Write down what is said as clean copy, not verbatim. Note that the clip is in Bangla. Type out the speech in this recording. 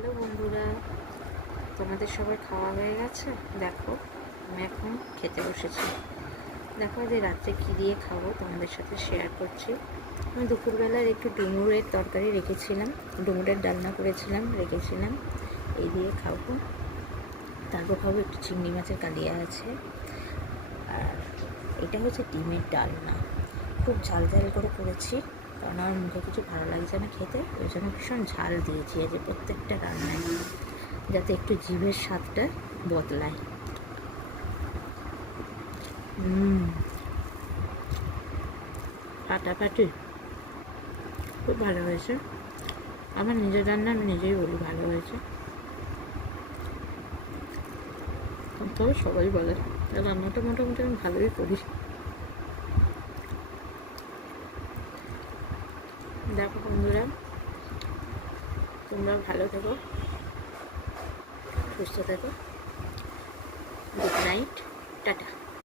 হ্যালো বন্ধুরা, তোমাদের সবার খাওয়া হয়ে গেছে? দেখো আমি এখন খেতে বসেছি। দেখো যে রাত্রে কী দিয়ে খাবো তোমাদের সাথে শেয়ার করছি। আমি দুপুরবেলার একটু ডুমুরের তরকারি রেখেছিলাম, ডুমুরের ডালনা করেছিলাম রেখেছিলাম, এই দিয়ে খাবো। তারপর খাবো একটু চিংড়ি মাছের কালিয়া আছে, আর এটা হচ্ছে ডিমের ডালনা। খুব ঝাল ঝাল করে করেছি, কারণ আমার মুখে কিছু ভালো লাগছে না খেতে, ওই জন্য ভীষণ ঝাল দিয়েছি এই যে প্রত্যেকটা রান্নায়, যাতে একটু জিভের স্বাদটা বদলায়। ফাটাফাটি, খুব ভালো হয়েছে। আমার নিজের রান্না আমি নিজেই বলি ভালো হয়েছে, তবে সবাই বলে রান্নাটা মোটামুটি আমি ভালোই করি। দেখো বন্ধুরা, তোমরা ভালো থেকো, সুস্থ থেকো। Good night, tata.